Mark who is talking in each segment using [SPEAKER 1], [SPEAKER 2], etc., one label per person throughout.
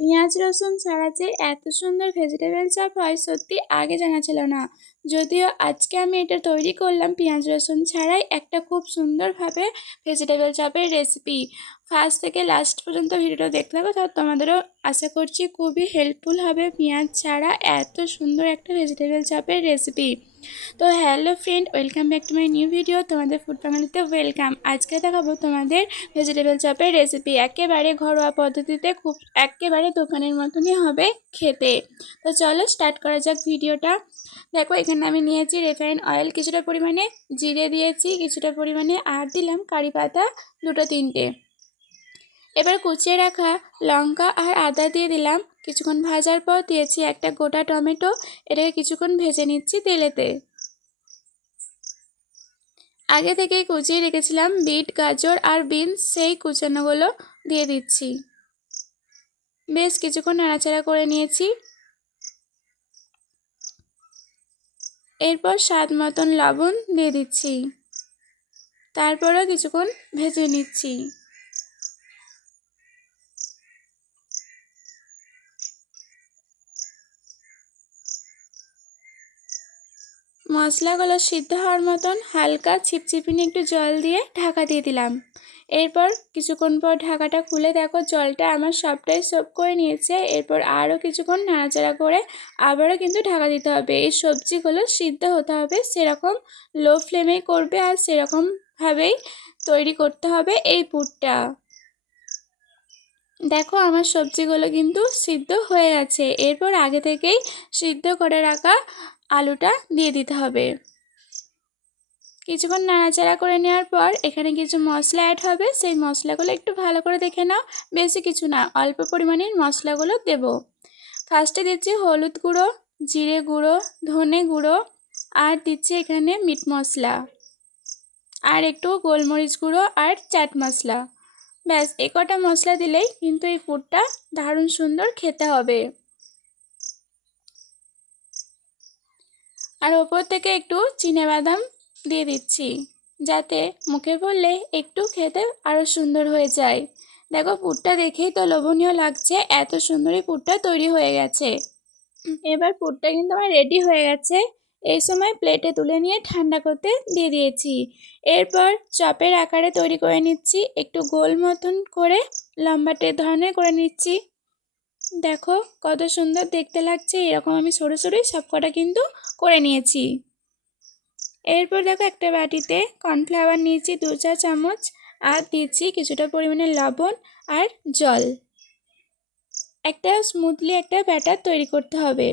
[SPEAKER 1] পেঁয়াজ রসুন ছাড়া যে এত সুন্দর ভেজিটেবল চাপ হয় সত্যি আগে জানা ছিল না। যদিও আজকে আমি এটা তৈরি করলাম পেঁয়াজ, রসুন ছাড়াই একটা খুব সুন্দরভাবে ভেজিটেবল চপের রেসিপি ফার্স্ট থেকে লাস্ট পর্যন্ত ভিডিওটা দেখতে থাকো, তাহলে তোমাদেরও আশা করছি খুবই হেল্পফুল হবে পেঁয়াজ ছাড়া এত সুন্দর একটা ভেজিটেবল চপের রেসিপি তো hello friend welcome back to my new video তোমাদের ফুড বাঙালিতে ওয়েলকাম আজকে দেখাবো তোমাদের ভেজিটেবল চপের রেসিপি একেবারে ঘরোয়া পদ্ধতিতে খুব একেবারে দোকানের মতনই হবে খেতে। তো চলো স্টার্ট করা যাক ভিডিওটা দেখো এখানে আমি নিয়েছি রিফাইন অয়েল। কিছুটা পরিমাণে জিরে দিয়েছি, কিছুটা পরিমাণে আর দিলাম কারি পাতা দুটো তিনটে। এবার কুচিয়ে রাখা লঙ্কা আর আদা দিয়ে দিলাম। কিছুক্ষণ ভাজার পর দিয়েছি একটা গোটা টমেটো। এটাকে কিছুক্ষণ ভেজে নিচ্ছি তেলেতে। আগে থেকেই কুচিয়ে রেখেছিলাম বিট, গাজর আর বিনস, সেই কুচানোগুলো দিয়ে দিচ্ছি। বেশ কিছুক্ষণ নাড়াচাড়া করে নিয়েছি। এরপর স্বাদ মতন লবণ দিয়ে দিচ্ছি। তারপরেও কিছুক্ষণ ভেজে নিচ্ছি। মশলাগুলো সিদ্ধ হওয়ার মতন হালকা ছিপছিপিনি একটু জল দিয়ে ঢাকা দিয়ে দিলাম। এরপর কিছুক্ষণ পর ঢাকাটা খুলে দেখো, জলটা আমার সবটাই সোপ করে নিয়েছে। এরপর আরও কিছুক্ষণ নাড়াচাড়া করে আবারও কিন্তু ঢাকা দিতে হবে। এই সবজিগুলো সিদ্ধ হতে হবে, সেরকম লো ফ্লেমেই করবে আর সেরকমভাবেই তৈরি করতে হবে এই পুরটা। দেখো, আমার সবজিগুলো কিন্তু সিদ্ধ হয়ে গেছে। এরপর আগে থেকেই সিদ্ধ করে রাখা আলুটা দিয়ে দিতে হবে। কিছুক্ষণ নাড়াচাড়া করে নেওয়ার পর এখানে কিছু মশলা অ্যাড হবে। সেই মশলাগুলো একটু ভালো করে দেখে নাও। বেশি কিছু না, অল্প পরিমাণের মশলাগুলো দেব। ফার্স্টে দিচ্ছি হলুদ গুঁড়ো, জিরে গুঁড়ো, ধনে গুঁড়ো আর দিচ্ছি এখানে মিট মশলা। আর একটু গোলমরিচ গুঁড়ো আর চাট মশলা। ব্যাস, এ কটা মশলা দিলেই কিন্তু এই পুরটা দারুণ সুন্দর খেতে হবে। আর ওপর থেকে একটু চিনে বাদাম দিয়ে দিচ্ছি। যাতে মুখে পড়লে একটু খেতে আরও সুন্দর হয়ে যায়। দেখো পুরটা দেখেই তো লোভনীয় লাগছে, এত সুন্দরই পুরটা তৈরি হয়ে গেছে। এবার পুরটা কিন্তু আমার রেডি হয়ে গেছে। এই সময় প্লেটে তুলে নিয়ে ঠান্ডা করতে দিয়ে দিয়েছি। এরপর চপের আকারে তৈরি করে নিচ্ছি। একটু গোল মতন করে লম্বাটে ধরনের করে নিচ্ছি। দেখো কত সুন্দর দেখতে লাগছে, এরকম আমি সরু সরুই সব কটা কিন্তু করে নিয়েছি। এরপর দেখো একটা বাটিতে কর্নফ্লাওয়ার নিয়েছি দু চা চামচ, আর দিয়েছি কিছুটা পরিমাণে লবণ আর জল। একটা স্মুথলি একটা ব্যাটার তৈরি করতে হবে।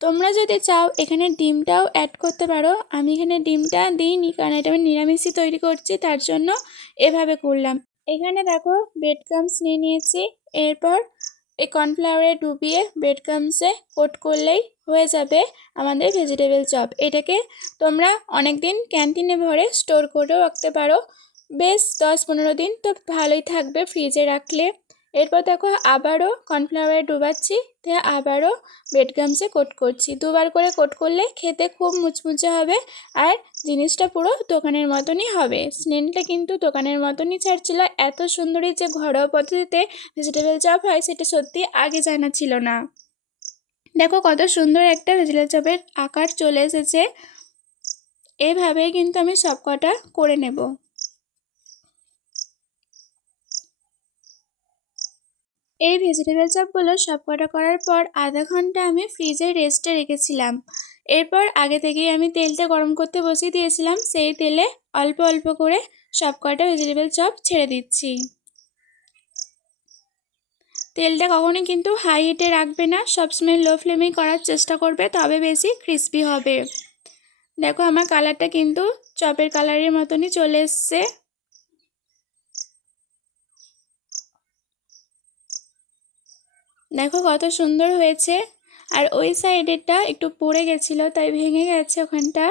[SPEAKER 1] তোমরা যদি চাও এখানে ডিমটাও অ্যাড করতে পারো। আমি এখানে ডিমটা দিইনি, কারণ এটা আমি নিরামিষই তৈরি করছি, তার জন্য এভাবে করলাম। এখানে দেখো ব্রেড ক্রামস নিয়ে নিয়েছি। এরপর এই কর্নফ্লাওয়ারে ডুবিয়ে ব্রেড ক্রামসে কোট করলেই হয়ে যাবে আমাদের ভেজিটেবল চপ এটাকে তোমরা অনেক দিন ক্যান্টিনে ভরে স্টোর করেও রাখতে পারো। বেশ দশ পনেরো দিন তো ভালোই থাকবে ফ্রিজে রাখলে। এরপর দেখো আবারও কর্নফ্লাওয়ারে ডুবাচ্ছি দিয়ে আবারও ব্রেডগ্রামসে কোট করছি। দুবার করে কোট করলে খেতে খুব মুচমুচে হবে আর জিনিসটা পুরো দোকানের মতনই হবে। স্নেনটা কিন্তু দোকানের মতনই ছাড়ছিল। এত সুন্দরই যে ঘরোয়া পদ্ধতিতে ভেজিটেবল চপ হয় সেটা সত্যি আগে জানা ছিল না। দেখো কত সুন্দর একটা ভেজিটেবল চপের আকার চলে এসেছে। এভাবেই কিন্তু আমি সব কটা করে নেব। এই ভেজিটেবল চপগুলো সবকটা করার পর আধা ঘণ্টা আমি ফ্রিজে রেস্টে রেখেছিলাম। এরপর আগে থেকেই আমি তেলটা গরম করতে বসিয়ে দিয়েছিলাম, সেই তেলে অল্প অল্প করে সব কটা ভেজিটেবল চপ ছেড়ে দিচ্ছি। তেলটা কখনোই কিন্তু হাই হিটে রাখবে না সবসময় লো ফ্লেমেই করার চেষ্টা করবে, তবে বেশি ক্রিস্পি হবে। দেখো, আমার কালারটা কিন্তু চপের কালারের মতনই চলে এসছে। দেখো কত সুন্দর হয়েছে। আর ওই সাইডেরটা একটু পড়ে গেছিল, তাই ভেঙে গেছে ওখানটা।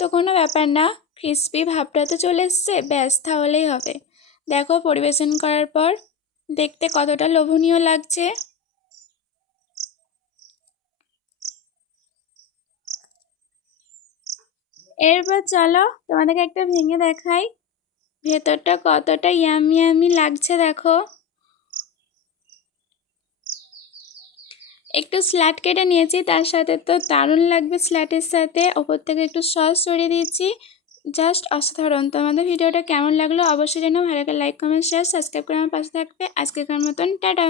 [SPEAKER 1] তো কোনো ব্যাপার না ক্রিসপি ভাবটা তো চলে এসছে, ব্যাস তাহলেই হবে। দেখো পরিবেশন করার পর, দেখতে কতটা লোভনীয় লাগছে। এরপর চলো তোমাদেরকে একটা ভেঙে দেখাই। ভেতরটা কতটা ইয়ামি ইয়ামি লাগছে দেখো। একটু স্ল্যাট কেটে নিয়েছি, তার সাথে তো দারুণ লাগবে স্ল্যাটের সাথে। ওপর থেকে একটু সস ছড়িয়ে দিয়েছি। জাস্ট অসাধারণ। তো আমাদের ভিডিওটা কেমন লাগল অবশ্যই যেন ভালো লাইক কমেন্ট শেয়ার সাবস্ক্রাইব করে আমার পাশে থাকবে। আজকের মতন, টাটা!